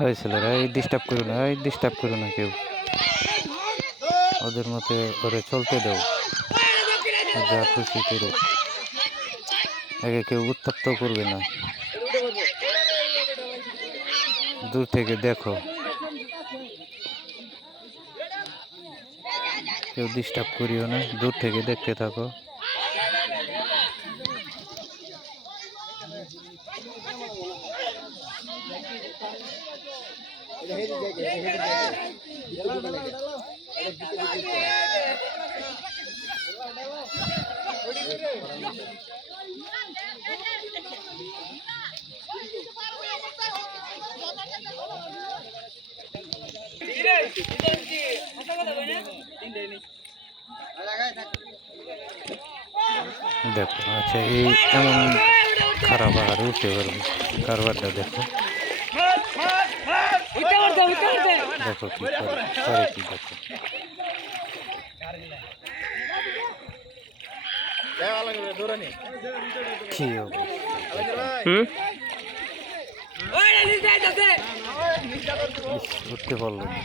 হয়েছিল এই ডিস্টার্ব করো না, এই ডিস্টার্ব করো না কেউ, ওদের মতে করে চলতে দাও, যা খুশি করো, একে কেউ উত্তপ্ত করবে না, দূর থেকে দেখো, কেউ ডিস্টার্ব করিও না, দূর থেকে দেখতে থাকো। দেখো আচ্ছা, এই এমন খারাপ আর উঠতে পারবে কারবারটা দেখো, দেখো কি করে কি দেখো, কি উঠতে পারলো না।